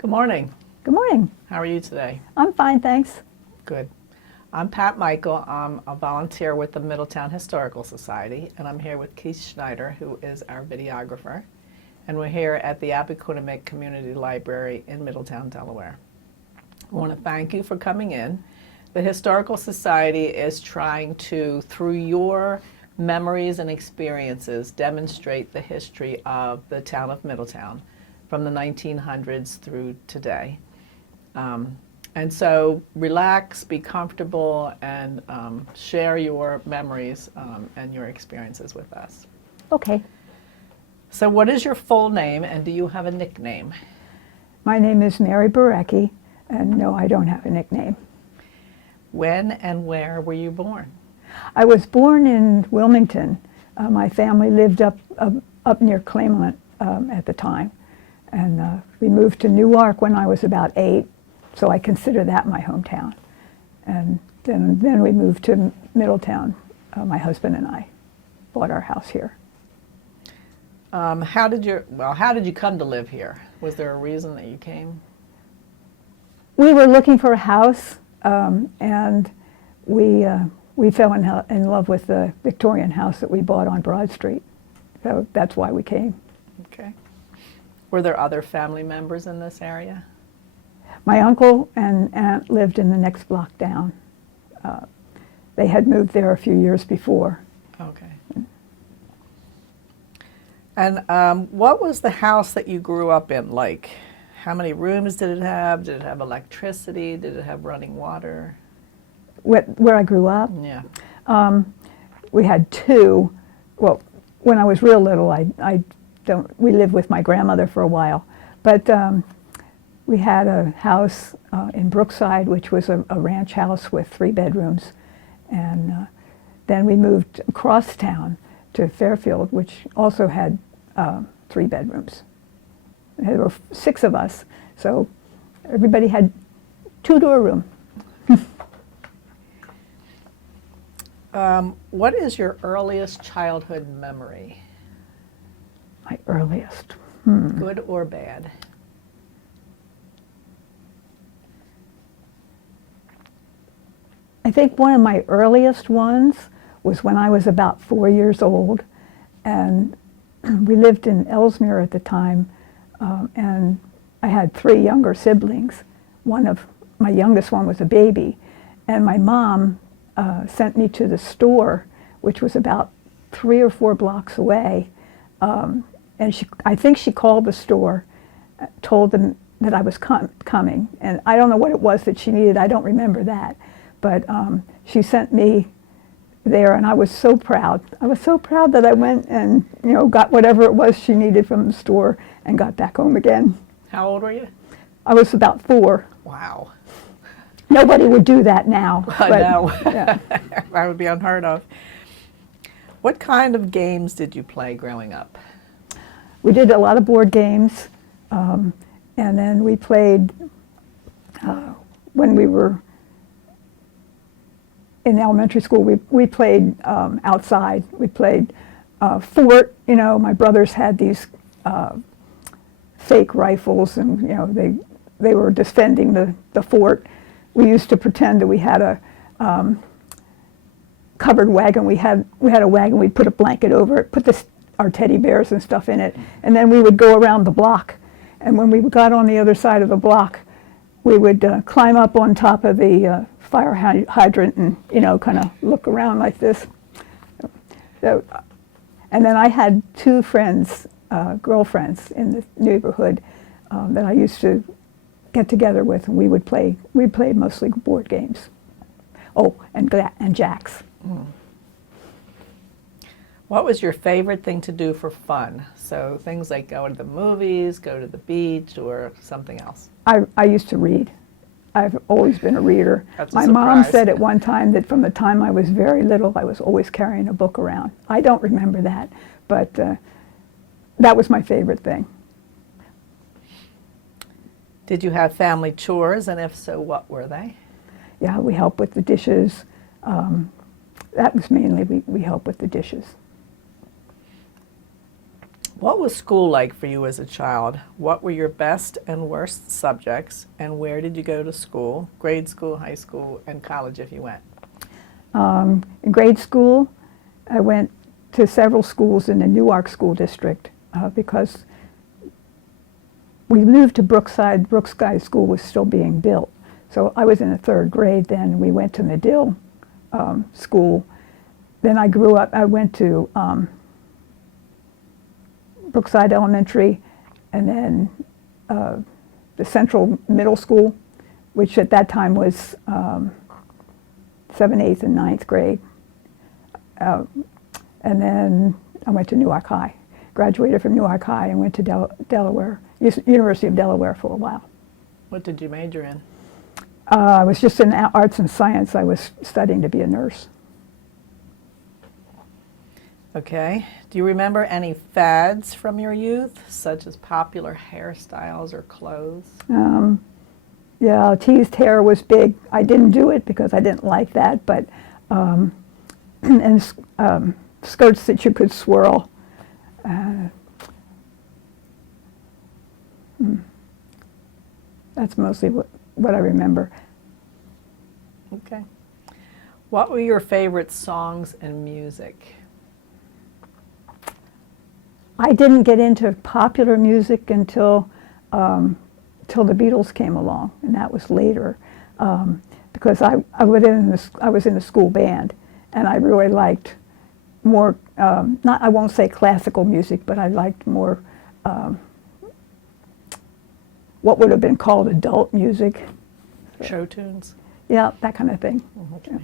Good morning. Good morning. How are you today? I'm fine, thanks. Good. I'm Pat Michael. I'm a volunteer with the Middletown Historical Society, and I'm here with Keith Schneider, who is our videographer. And we're here at the Appoquinimink Community Library in Middletown, Delaware. I want to thank you for coming in. The Historical Society is trying to, through your memories and experiences, demonstrate the history of the town of Middletown from the 1900s through today. And so relax, be comfortable, and share your memories and your experiences with us. Okay. So what is your full name, and do you have a nickname? My name is Mary Borecki, and no, I don't have a nickname. When and where were you born? I was born in Wilmington. My family lived up near Claymont at the time, and we moved to Newark when I was about 8, so I consider that my hometown. And then we moved to Middletown. My husband and I bought our house here. How did you come to live here? Was there a reason that you came? We were looking for a house, and we fell in love with the Victorian house that we bought on Broad Street. So that's why we came. Okay. Were there other family members in this area? My uncle and aunt lived in the next block down. They had moved there a few years before. Okay. And what was the house that you grew up in like? How many rooms did it have? Did it have electricity? Did it have running water? Where I grew up? Yeah. We had 2. Well, when I was real little, we lived with my grandmother for a while. But we had a house in Brookside, which was a ranch house with 3 bedrooms. And then we moved across town to Fairfield, which also had 3 bedrooms. There were 6 of us, so everybody had 2-door room. What is your earliest childhood memory? My earliest. Good or bad? I think one of my earliest ones was when I was about 4 years old, and we lived in Ellesmere at the time, and I had 3 younger siblings. My youngest one was a baby, and my mom sent me to the store, which was about 3 or 4 blocks away, and I think she called the store, told them that I was coming, and I don't know what it was that she needed. I don't remember that, but she sent me there, and I was so proud. I was so proud that I went and got whatever it was she needed from the store and got back home again. How old were you? I was about 4. Wow. Nobody would do that now. I know. Yeah. That would be unheard of. What kind of games did you play growing up? We did a lot of board games, and then we played, when we were in elementary school, we played outside. We played fort. My brothers had these fake rifles, and they were defending the fort. We used to pretend that we had a covered wagon. We had a wagon. We'd put a blanket over it, put our teddy bears and stuff in it, and then we would go around the block. And when we got on the other side of the block, we would climb up on top of the fire hydrant and kind of look around like this. So, and then I had 2 friends, girlfriends in the neighborhood that I used to get together with, and we played mostly board games. Oh, and jacks. Mm. What was your favorite thing to do for fun? So things like go to the movies, go to the beach, or something else? I used to read. I've always been a reader. That's a My mom surprise. said at one time that from the time I was very little, I was always carrying a book around. I don't remember that, but that was my favorite thing. Did you have family chores, and if so, what were they? Yeah, we helped with the dishes. That was mainly, we helped with the dishes. What was school like for you as a child? What were your best and worst subjects, and where did you go to school? Grade school, high school, and college if you went. In grade school, I went to several schools in the Newark School District because we moved to Brookside. Brookside School was still being built. So I was in the third grade then. We went to Medill School. Then I grew up, I went to Brookside Elementary, and then the Central Middle School, which at that time was 7th, 8th, and 9th grade. And then I went to Newark High. Graduated from Newark High and went to Delaware, University of Delaware for a while. What did you major in? I was just in arts and science. I was studying to be a nurse. Okay. Do you remember any fads from your youth, such as popular hairstyles or clothes? Yeah, teased hair was big. I didn't do it because I didn't like that, but and skirts that you could swirl. That's mostly what I remember. Okay. What were your favorite songs and music? I didn't get into popular music until till the Beatles came along, and that was later, because I was in the school band, and I really liked more, not, I won't say classical music, but I liked more what would have been called adult music. Show tunes? Yeah, that kind of thing. Okay.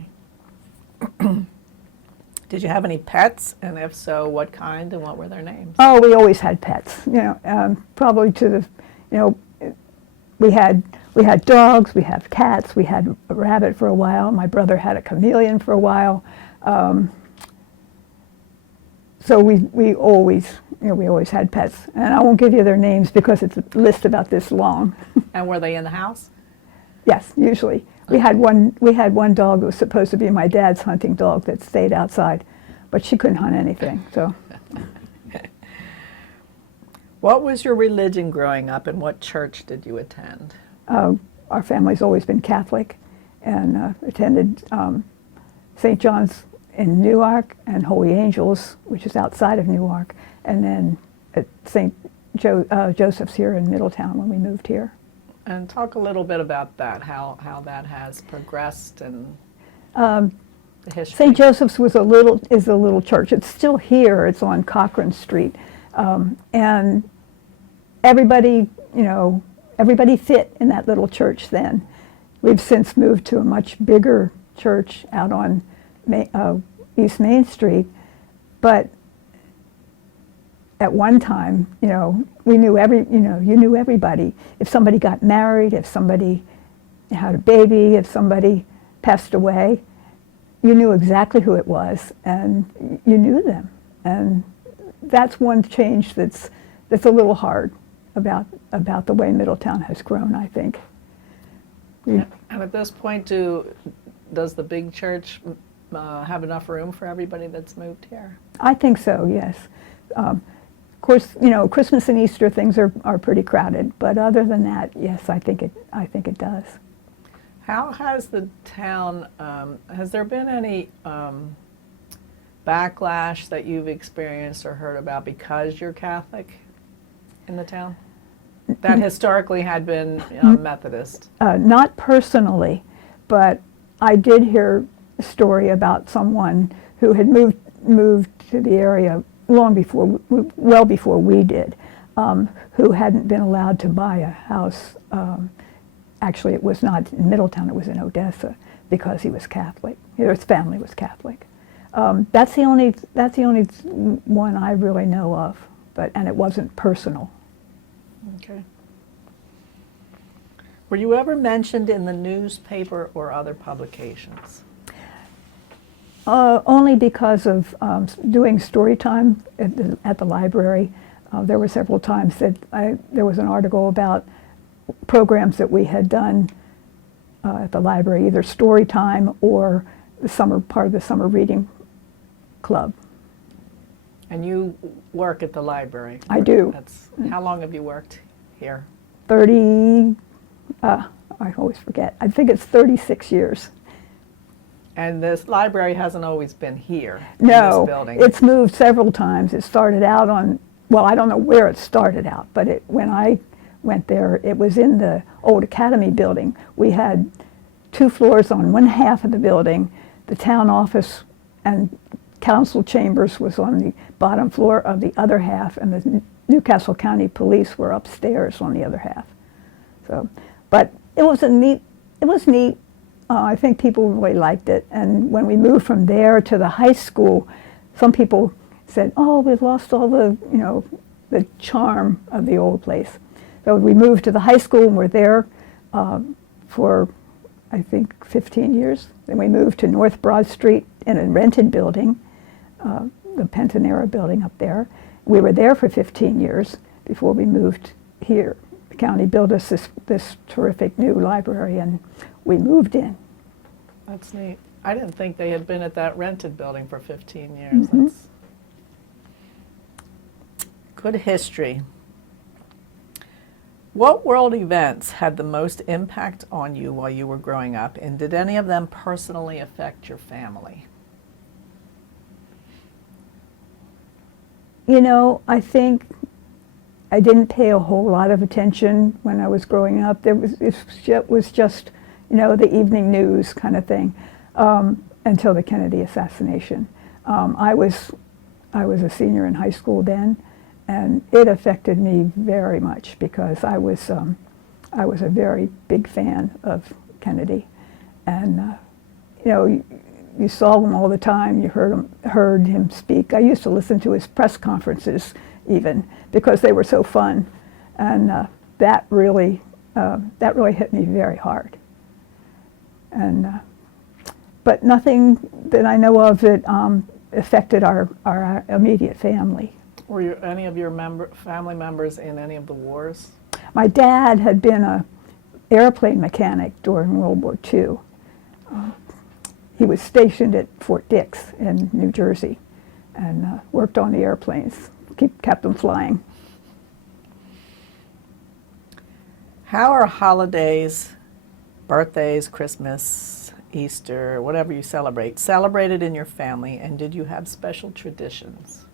Did you have any pets, and if so, what kind, and what were their names? Oh, we always had pets. Probably to the, we had dogs, we had cats, we had a rabbit for a while. My brother had a chameleon for a while. So we always had pets, and I won't give you their names because it's a list about this long. And were they in the house? Yes, usually. We had one dog that was supposed to be my dad's hunting dog that stayed outside, but she couldn't hunt anything. So. What was your religion growing up, and what church did you attend? Our family's always been Catholic, and attended St. John's in Newark and Holy Angels, which is outside of Newark, and then at St. Joseph's here in Middletown when we moved here. And talk a little bit about that, how that has progressed and the history. St. Joseph's is a little church. It's still here. It's on Cochrane Street, and everybody fit in that little church then. We've since moved to a much bigger church out on East Main Street, but at one time, we knew you knew everybody. If somebody got married, if somebody had a baby, if somebody passed away, you knew exactly who it was, and you knew them. And that's one change that's a little hard about the way Middletown has grown, I think. And at this point, does the big church have enough room for everybody that's moved here? I think so, yes. Of course, Christmas and Easter things are pretty crowded, but other than that, yes, I think it does. How has the town, has there been any backlash that you've experienced or heard about because you're Catholic in the town? That historically had been Methodist. Not personally, but I did hear a story about someone who had moved to the area well before we did, who hadn't been allowed to buy a house. Actually, it was not in Middletown, it was in Odessa, because he was Catholic. His family was Catholic. That's the only one I really know of, and it wasn't personal. Okay. Were you ever mentioned in the newspaper or other publications? Only because of doing story time at the library. There were several times that there was an article about programs that we had done at the library, either story time or part of the summer reading club. And you work at the library? I do. How long have you worked here? 30, I always forget. I think it's 36 years. And this library hasn't always been here in No, this building? it's moved several times. It started out on, well, I don't know where it started out, but when I went there, it was in the old Academy building. We had 2 floors on one half of the building. The town office and council chambers was on the bottom floor of the other half, and the Newcastle County Police were upstairs on the other half. So, but it was neat. I think people really liked it. And when we moved from there to the high school, some people said, "Oh, we've lost all the, the charm of the old place." So we moved to the high school and we're there for, I think, 15 years. Then we moved to North Broad Street in a rented building, the Pentonera building up there. We were there for 15 years before we moved here. The county built us this terrific new library, and we moved in. That's neat. I didn't think they had been at that rented building for 15 years. Mm-hmm. That's good history. What world events had the most impact on you while you were growing up, and did any of them personally affect your family? I think I didn't pay a whole lot of attention when I was growing up. It was just, the evening news kind of thing until the Kennedy assassination. I was a senior in high school then, and it affected me very much because I was a very big fan of Kennedy, and you saw him all the time. You heard him speak. I used to listen to his press conferences even because they were so fun, and that really hit me very hard. And but nothing that I know of that affected our immediate family. Were any of your family members in any of the wars? My dad had been an airplane mechanic during World War II. He was stationed at Fort Dix in New Jersey and worked on the airplanes, kept them flying. How are holidays, birthdays, Christmas, Easter, whatever you celebrated in your family, and did you have special traditions?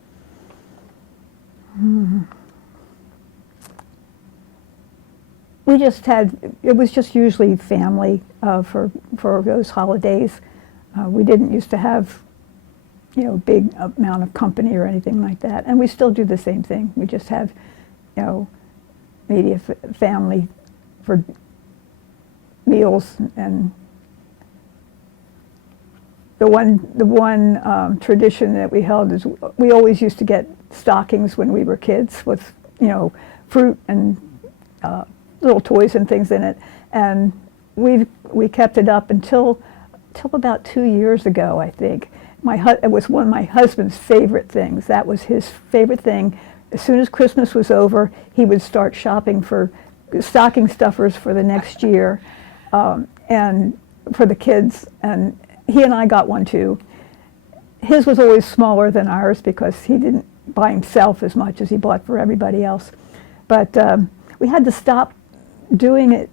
We just it was just usually family for those holidays. We didn't used to have, big amount of company or anything like that. And we still do the same thing. We just have, immediate family for meals. And the one tradition that we held is we always used to get stockings when we were kids with, fruit and little toys and things in it. And we kept it up until about 2 years ago, I think. It was one of my husband's favorite things. That was his favorite thing. As soon as Christmas was over, he would start shopping for stocking stuffers for the next year, and for the kids. And he and I got one too. His was always smaller than ours because he didn't buy himself as much as he bought for everybody else. But we had to stop doing it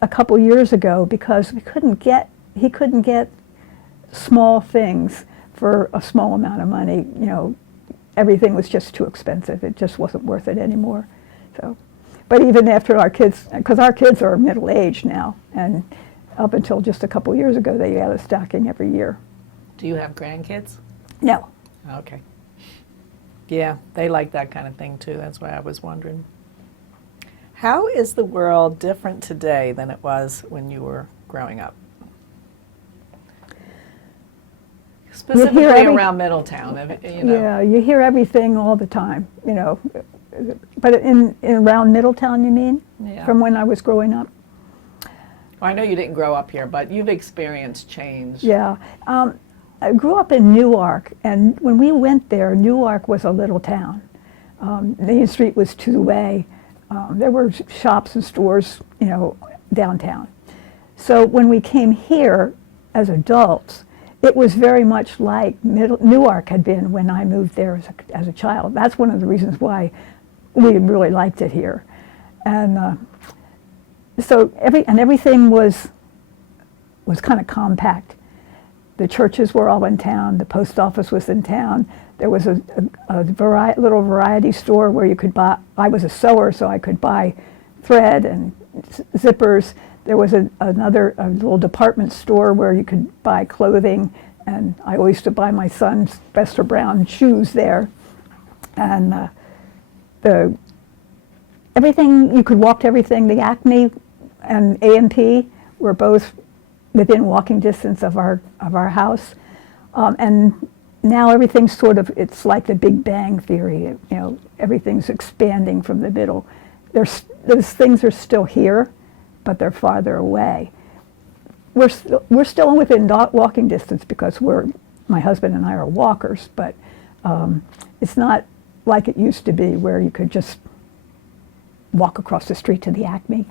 a couple years ago because he couldn't get small things for a small amount of money. Everything was just too expensive. It just wasn't worth it anymore. So, but even after our kids, because our kids are middle-aged now, and up until just a couple years ago, they had a stocking every year. Do you have grandkids? No. Okay. Yeah, they like that kind of thing too. That's why I was wondering. How is the world different today than it was when you were growing up? Specifically around Middletown, Yeah, you hear everything all the time, But in around Middletown, you mean? Yeah. From when I was growing up? Well, I know you didn't grow up here, but you've experienced change. Yeah. I grew up in Newark, and when we went there, Newark was a little town. Main Street was two-way. There were shops and stores, downtown. So when we came here as adults, it was very much like Newark had been when I moved there as a child. That's one of the reasons why we really liked it here. And so everything was kind of compact. The churches were all in town. The post office was in town. There was a little variety store where you could buy. I was a sewer, so I could buy thread and zippers. There was another little department store where you could buy clothing, and I always used to buy my son's Bester Brown shoes there. And everything, you could walk to everything. The Acme and A&P were both within walking distance of our house, and now everything's it's like the Big Bang Theory. Everything's expanding from the middle. Those things are still here, but they're farther away. We're still within walking distance because my husband and I are walkers, but it's not like it used to be where you could just walk across the street to the Acme,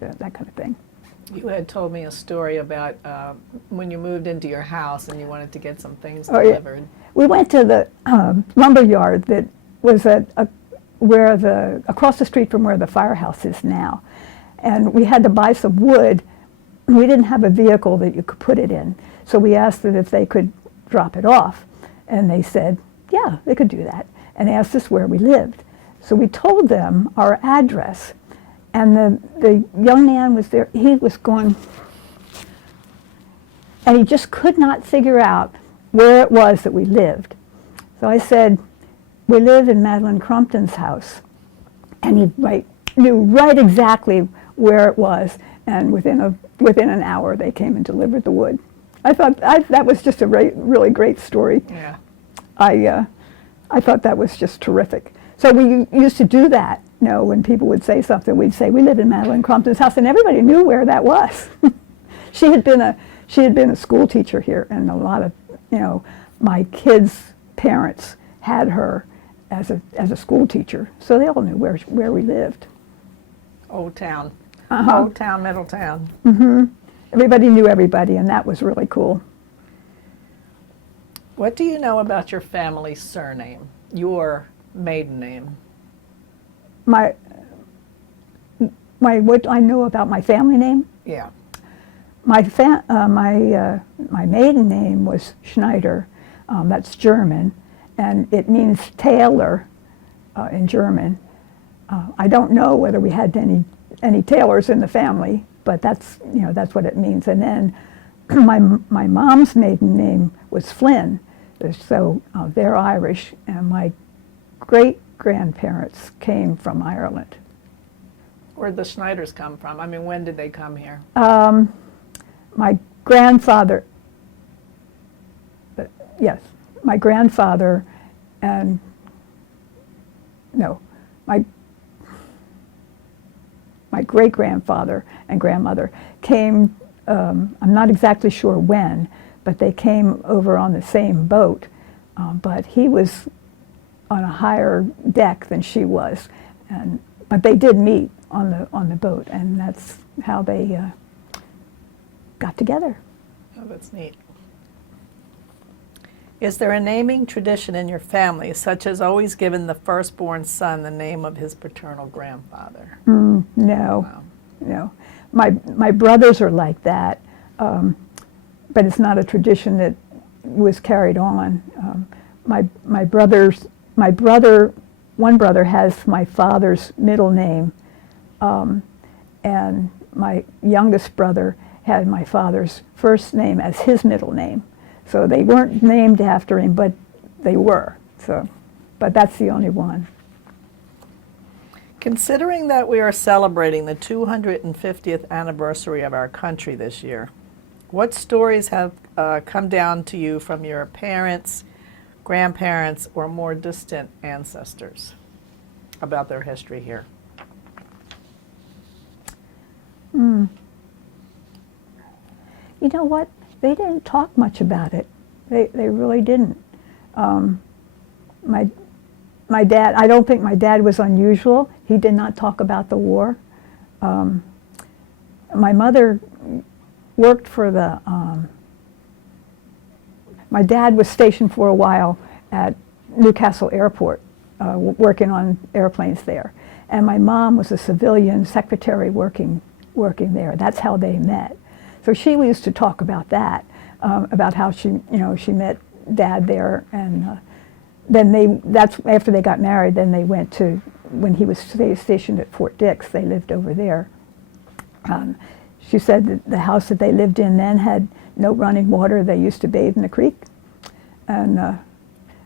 that kind of thing. You had told me a story about when you moved into your house and you wanted to get some things Oh, delivered. yeah. We went to the lumber yard that was across the street from where the firehouse is now. And we had to buy some wood. We didn't have a vehicle that you could put it in. So we asked them if they could drop it off. And they said, yeah, they could do that. And asked us where we lived. So we told them our address. And the young man was there. He was going, and he just could not figure out where it was that we lived. So I said, we live in Madeline Crumpton's house. And he knew right exactly where it was. And within an hour, they came and delivered the wood. I thought that was just a really great story. Yeah. I thought that was just terrific. So we used to do that. When people would say something, we'd say, we live in Madeline Crumpton's house, and everybody knew where that was. She had been a school teacher here, and a lot of, my kids' parents had her as a school teacher, so they all knew where we lived. Old Town. Uh-huh. Old Town, Middletown. Mm-hmm. Everybody knew everybody, and that was really cool. What do you know about your family's surname, your maiden name? What I know about my family name? Yeah. My maiden name was Schneider. That's German, and it means tailor in German. I don't know whether we had any tailors in the family, but that's what it means. And then my mom's maiden name was Flynn, so they're Irish, and my great-grandparents came from Ireland. Where'd the Schneiders come from? I mean, when did they come here? My grandfather, yes, my grandfather and, no, my great-grandfather and grandmother came, I'm not exactly sure when, but they came over on the same boat, but he was on a higher deck than she was, but they did meet on the boat, and that's how they got together. Oh, that's neat. Is there a naming tradition in your family, such as always giving the firstborn son the name of his paternal grandfather? No, Wow. no. My brothers are like that, but it's not a tradition that was carried on. One brother has my father's middle name, and my youngest brother had my father's first name as his middle name. So they weren't named after him, but they were. But that's the only one. Considering that we are celebrating the 250th anniversary of our country this year, what stories have come down to you from your parents, grandparents, or more distant ancestors about their history here? You know what? They didn't talk much about it. They really didn't. My dad, I don't think my dad was unusual. He did not talk about the war. My mother worked for the my dad was stationed for a while at Newcastle Airport, working on airplanes there. And my mom was a civilian secretary working there. That's how they met. So she used to talk about that, about how she met Dad there, and then that's after they got married. Then they went to, when he was stationed at Fort Dix, they lived over there. She said that the house that they lived in then had no running water. They used to bathe in the creek, and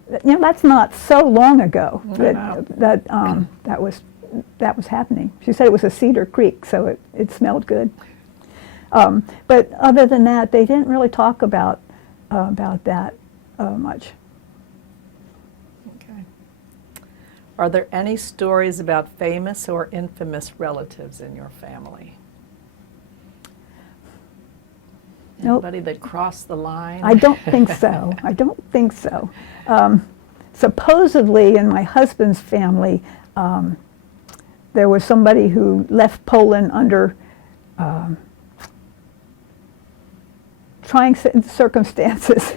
that's not so long ago that was happening. She said it was a cedar creek, so it smelled good. But other than that, they didn't really talk about that much. Okay. Are there any stories about famous or infamous relatives in your family? Nope. Anybody that crossed the line? I don't think so. I don't think so. Supposedly, in my husband's family, there was somebody who left Poland under trying circumstances.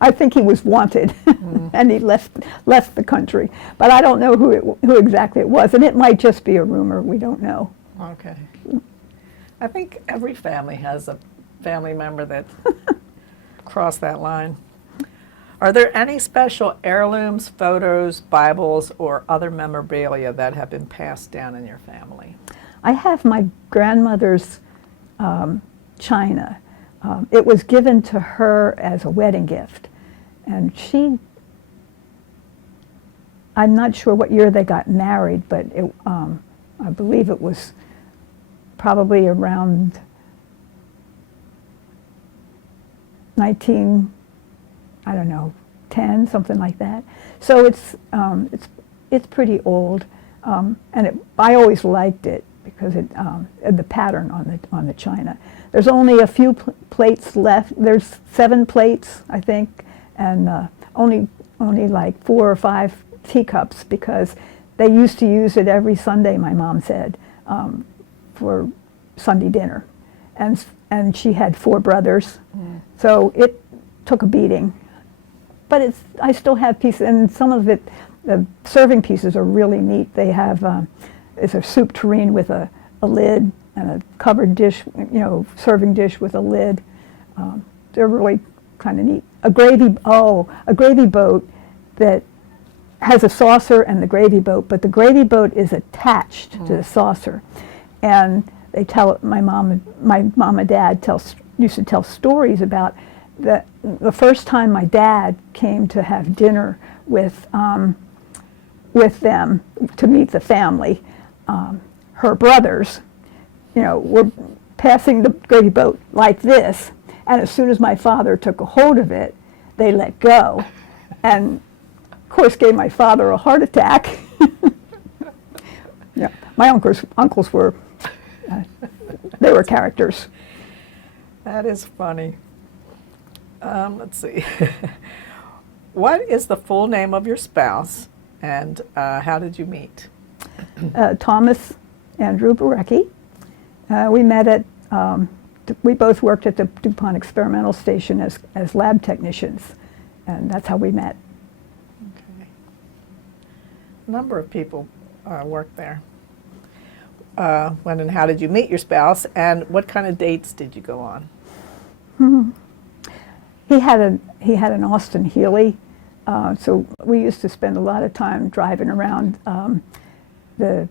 I think he was wanted, and he left the country. But I don't know who exactly it was, and it might just be a rumor. We don't know. Okay. I think every family has a family member that crossed that line. Are there any special heirlooms, photos, Bibles, or other memorabilia that have been passed down in your family? I have my grandmother's china. It was given to her as a wedding gift, and I'm not sure what year they got married, but I believe it was probably around 10, something like that. So it's pretty old, and I always liked it because the pattern on the china. There's only a few plates left. There's 7 plates, I think, and only like 4 or 5 teacups, because they used to use it every Sunday, my mom said, for Sunday dinner, and she had 4 brothers, so it took a beating. But I still have pieces, and some of it, the serving pieces are really neat. They have it's a soup tureen with a lid and a covered dish, serving dish with a lid. They're really kind of neat. A gravy boat that has a saucer and the gravy boat, but the gravy boat is attached to the saucer, and they tell my mom and dad used to tell stories about the first time my dad came to have dinner with them to meet the family. Her brothers, were passing the gravy boat like this, and as soon as my father took a hold of it, they let go, and of course gave my father a heart attack. Yeah, my uncles were they were characters. That is funny. Let's see. What is the full name of your spouse, and how did you meet? Thomas Andrew Borecki. We met at, we both worked at the DuPont Experimental Station as lab technicians, and that's how we met. Okay. A number of people worked there. When and how did you meet your spouse, and what kind of dates did you go on? He had an Austin Healey, so we used to spend a lot of time driving around the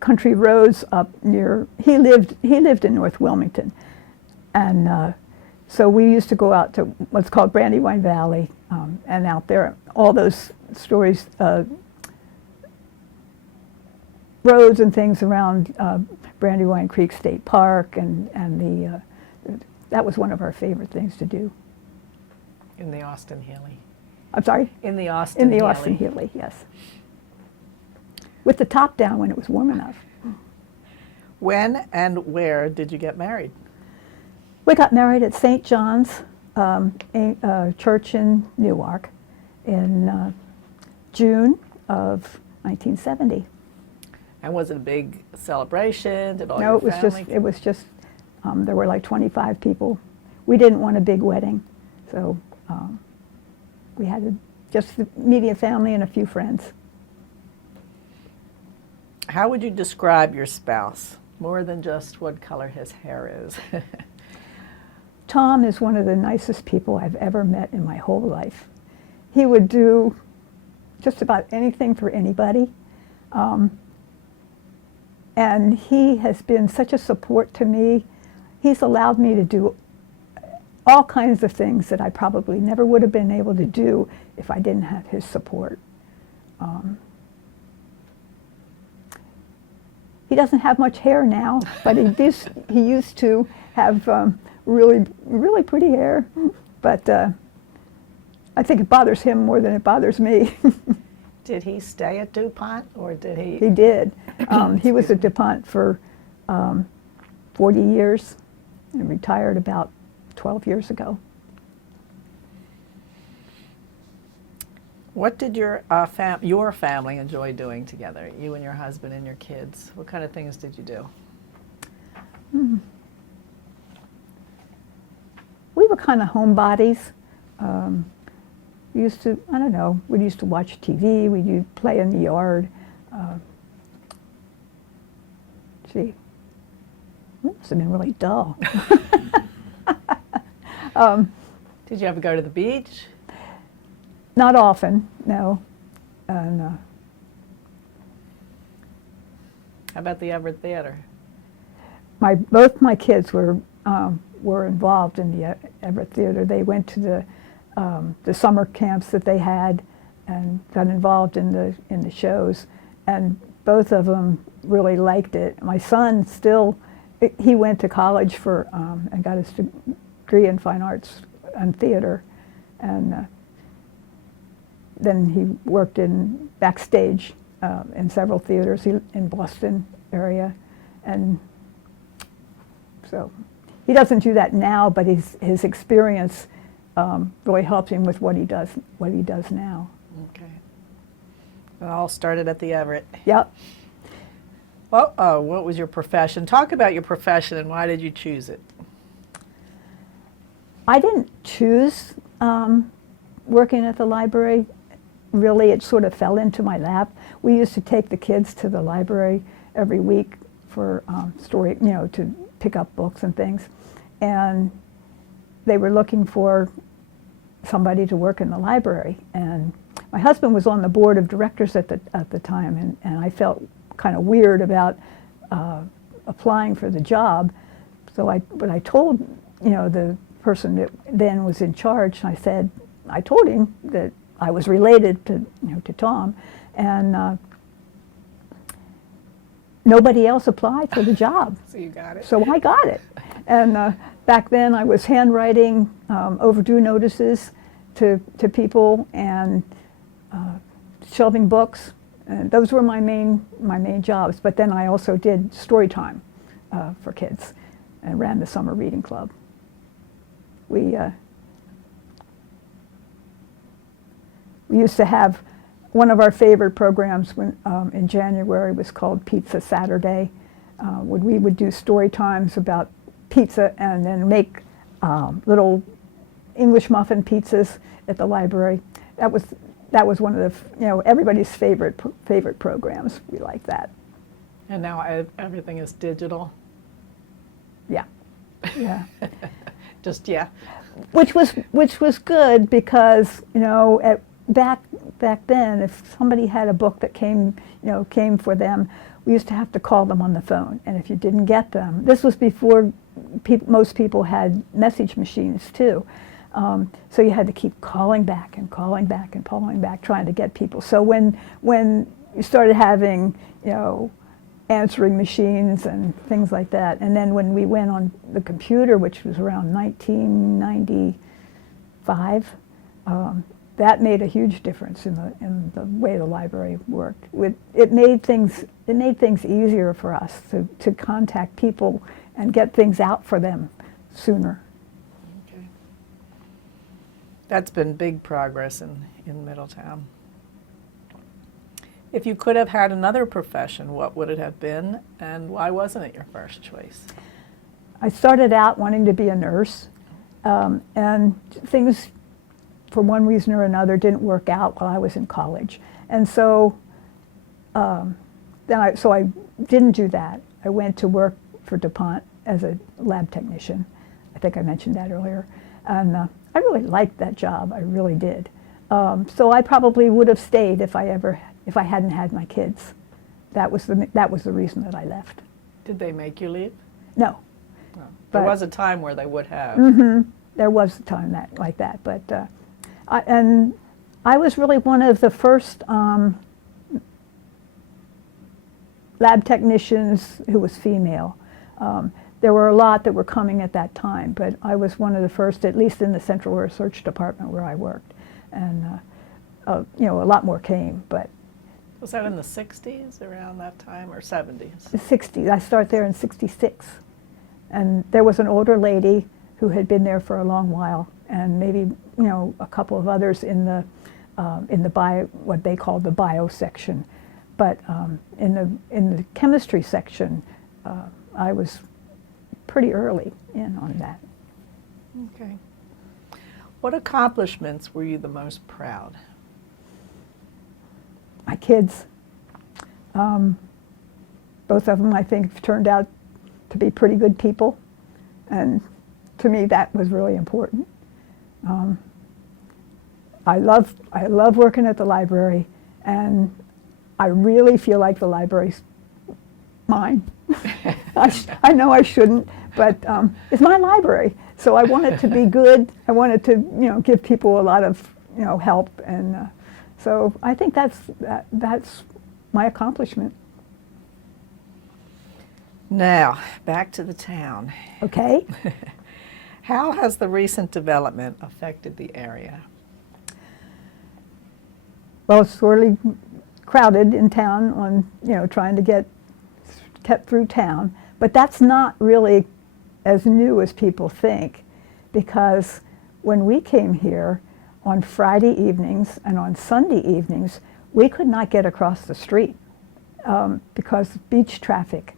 country roads up near. He lived in North Wilmington, and so we used to go out to what's called Brandywine Valley, and out there, all those stories, roads and things around Brandywine Creek State Park, and that was one of our favorite things to do. In the Austin Healey. I'm sorry? In the Austin Healey. Austin Healey, yes. With the top down when it was warm enough. When and where did you get married? We got married at St. John's Church in Newark in June of 1970. And was it a big celebration? Did all No, your family? it was just there were like 25 people. We didn't want a big wedding. So we had just the immediate family and a few friends. How would you describe your spouse, more than just what color his hair is? Tom is one of the nicest people I've ever met in my whole life. He would do just about anything for anybody. And he has been such a support to me. He's allowed me to do all kinds of things that I probably never would have been able to do if I didn't have his support. He doesn't have much hair now, but he used to have really, really pretty hair. But I think it bothers him more than it bothers me. Did he stay at DuPont, or did he? He did. He was at DuPont for 40 years and retired about 12 years ago. What did your family enjoy doing together, you and your husband and your kids? What kind of things did you do? We were kind of homebodies. We used to, I don't know, we used to watch TV, we'd play in the yard. It must have been really dull. Did you ever go to the beach? Not often, no. And, How about the Everett Theater? both my kids were involved in the Everett Theater. They went to the summer camps that they had and got involved in the shows, and both of them really liked it. My son he went to college for and got his degree in fine arts and theater, and then he worked in backstage in several theaters in Boston area, and so he doesn't do that now, but his experience really helped him with what he does now. Okay. It all started at the Everett. Yep. Well, what was your profession? Talk about your profession and why did you choose it? I didn't choose working at the library. Really, it sort of fell into my lap. We used to take the kids to the library every week for to pick up books and things, and they were looking for somebody to work in the library. And my husband was on the board of directors at the time, and I felt kind of weird about applying for the job. So I told the person that then was in charge. I told him that I was related to Tom, and nobody else applied for the job. So you got it. So I got it. And back then I was handwriting overdue notices to people and shelving books. And those were my main jobs. But then I also did story time for kids and ran the summer reading club. We used to have one of our favorite programs in January was called Pizza Saturday. We would do story times about pizza and then make little English muffin pizzas at the library. That was one of the everybody's favorite programs. We like that. And now everything is digital. Yeah, yeah. Just yeah. Which was good because back then, if somebody had a book that came for them, we used to have to call them on the phone. And if you didn't get them, this was before most people had message machines too. So you had to keep calling back and calling back and calling back, trying to get people. So when you started having answering machines and things like that, and then when we went on the computer, which was around 1995. That made a huge difference in the way the library worked. It made things easier for us to contact people and get things out for them sooner. Okay. That's been big progress in Middletown. If you could have had another profession, what would it have been, and why wasn't it your first choice? I started out wanting to be a nurse, And things, for one reason or another, didn't work out while I was in college. And so, so I didn't do that. I went to work for DuPont as a lab technician. I think I mentioned that earlier. And I really liked that job. I really did. So I probably would have stayed if I hadn't had my kids. That was the reason that I left. Did they make you leave? No. No. There But- was a time where they would have. There was a time like that, but and I was really one of the first lab technicians who was female. There were a lot that were coming at that time, but I was one of the first, at least in the Central Research Department where I worked, and a lot more came, but Was that in the 60s, around that time, or 70s? the 60s. I started there in '66, and there was an older lady who had been there for a long while, and maybe a couple of others in the bio, what they called the bio section, but in the chemistry section, I was pretty early in on that. Okay. What accomplishments were you the most proud? My kids, both of them, I think, turned out to be pretty good people, and to me that was really important. I love working at the library, and I really feel like the library's mine. I know I shouldn't, but it's my library, so I want it to be good. I want it to give people a lot of help, and so I think that's my accomplishment. Now, back to the town. Okay. How has the recent development affected the area? Well, it's sorely crowded in town on trying to get through town, but that's not really as new as people think, because when we came here on Friday evenings and on Sunday evenings, we could not get across the street because of beach traffic.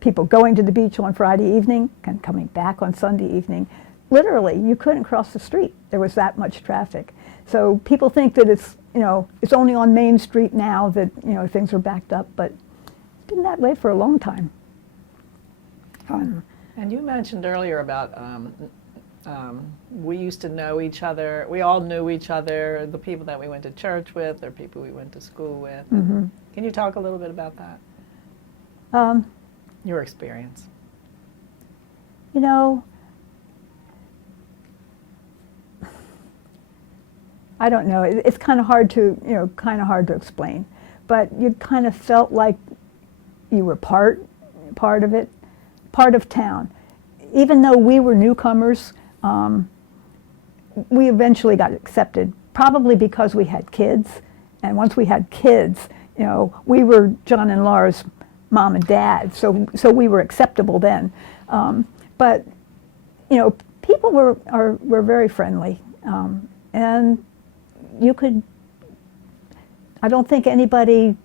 People going to the beach on Friday evening and coming back on Sunday evening. Literally, you couldn't cross the street. There was that much traffic. So people think that it's only on Main Street now that things are backed up, but it's been that way for a long time. And you mentioned earlier about we used to know each other. We all knew each other, the people that we went to church with or people we went to school with. Mm-hmm. Can you talk a little bit about that? Your experience. I don't know. It's kind of hard to explain, but you kind of felt like you were part of it, part of town. Even though we were newcomers, we eventually got accepted, probably because we had kids, and once we had kids, we were John and Laura's mom and dad, so we were acceptable then. But people were very friendly, and I don't think anybody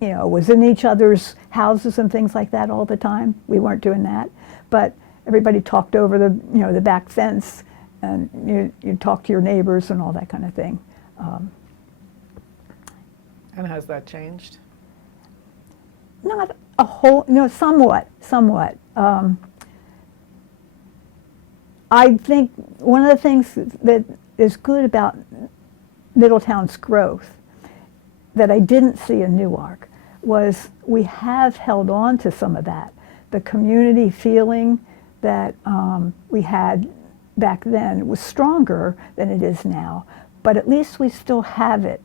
was in each other's houses and things like that all the time. We weren't doing that, but everybody talked over the back fence, and you talk to your neighbors and all that kind of thing. And has that changed? Not a whole, somewhat. I think one of the things that is good about Middletown's growth that I didn't see in Newark was we have held on to some of that. The community feeling that we had back then was stronger than it is now, but at least we still have it.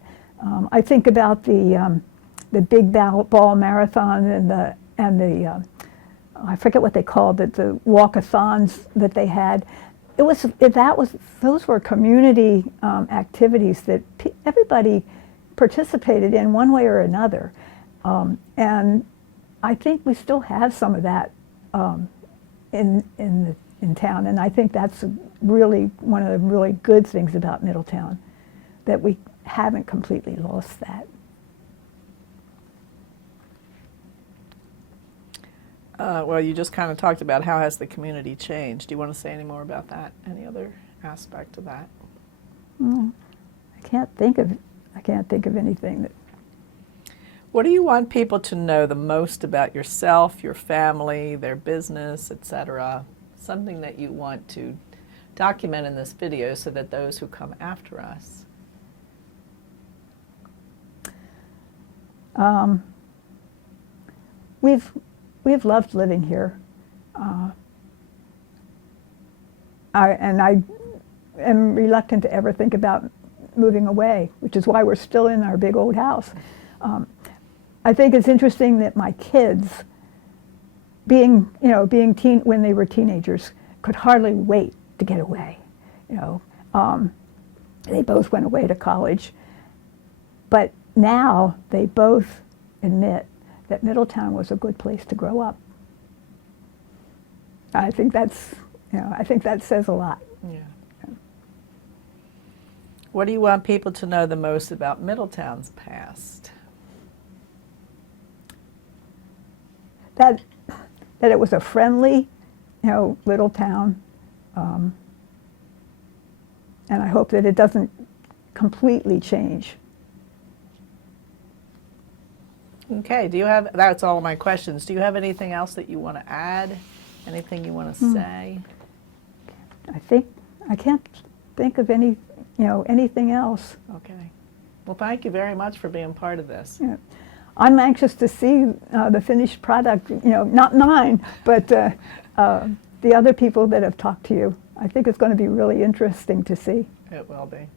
I think about the big ball marathon and the I forget what they called it, the walkathons that they had. Those were community activities that everybody participated in one way or another, and I think we still have some of that in town, and I think that's really one of the really good things about Middletown, that we haven't completely lost that. Well, you just kind of talked about how has the community changed. Do you want to say any more about that? Any other aspect of that? I can't think of anything that. What do you want people to know the most about yourself, your family, their business, etc.? Something that you want to document in this video so that those who come after us. We've loved living here. I am reluctant to ever think about moving away, which is why we're still in our big old house. I think it's interesting that my kids, when they were teenagers, could hardly wait to get away. They both went away to college, but now they both admit that Middletown was a good place to grow up. I think that says a lot. Yeah. What do you want people to know the most about Middletown's past? That it was a friendly, little town, and I hope that it doesn't completely change. Okay, that's all of my questions. Do you have anything else that you want to add? Anything you want to say? I can't think of anything else. Okay. Well, thank you very much for being part of this. Yeah. I'm anxious to see the finished product, not mine, but the other people that have talked to you. I think it's going to be really interesting to see. It will be.